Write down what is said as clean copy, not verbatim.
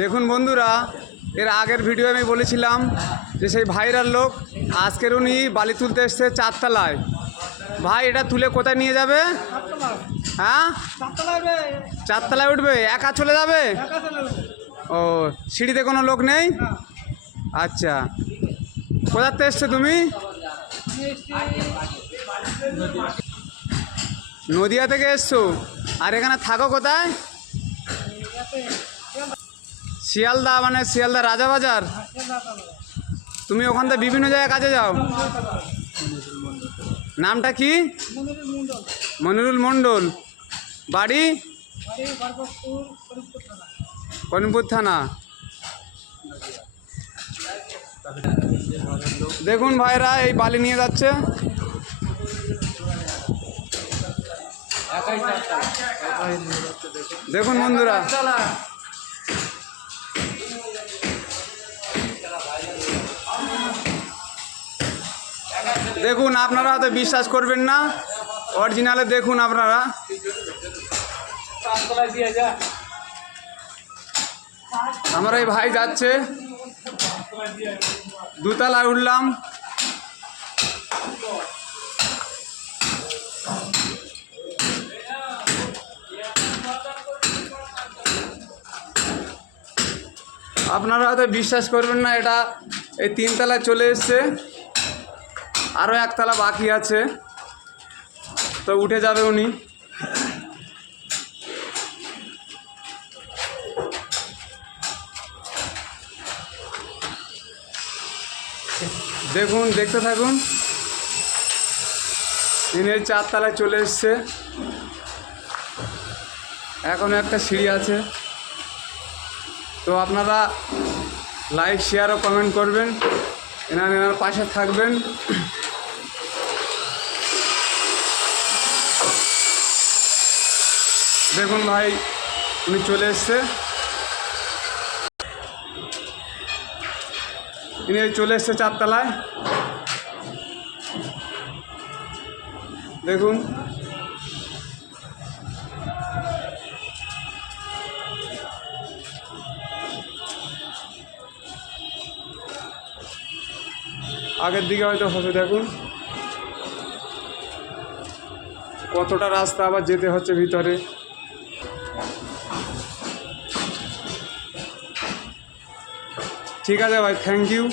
দেখুন বন্ধুরা, এর আগের ভিডিও আমি বলেছিলাম যে সেই ভাইরাল লোক আজকের উনি বালি তুলতে এসছে 4 তলায়। ভাই এটা তুলে কোথায় নিয়ে যাবে? হ্যাঁ 4 তলায় উঠবে, একা চলে যাবে? ও, সিঁড়িতে কোনো লোক নেই? আচ্ছা, কোথাতে এসছো তুমি? নদিয়া থেকে এসছো। আর এখানে থাকো কোথায়? শিয়ালদা, মানে শিয়ালদা রাজাবাজার। তুমি ওখান থেকে বিভিন্ন জায়গায় কাজে যাও। নামটা কি? মনিরুল মণ্ডল। বাড়ি? করিমপুর থানা। দেখুন ভাইরা এই বালি নিয়ে যাচ্ছে। দেখুন বন্ধুরা, দেখুন আপনারা হয়তো বিশ্বাস করবেন না, অরিজিনালে দেখুন আপনারা। আমার এই ভাই যাচ্ছে, 2 তলায় উঠলাম। আপনারা হয়তো বিশ্বাস করবেন না, এটা এই 3 তলায় চলে এসছে, আরও 1 তলা বাকি আছে, তো উঠে যাবে উনি। দেখুন, দেখতে থাকুন। তিনি 4 তলায় চলে এসছে, এখনও একটা সিঁড়ি আছে। তো আপনারা লাইক, শেয়ার ও কমেন্ট করবেন, এনার পাশে থাকবেন। দেখুন ভাই, উনি চলে এসছে, ইনি চলে এসছে 4 তলায়। দেখুন, আগের দিকে হয়তো হবে। দেখুন কতটা রাস্তা আবার যেতে হচ্ছে ভিতরে। ঠিক আছে ভাই, থ্যাংক ইউ।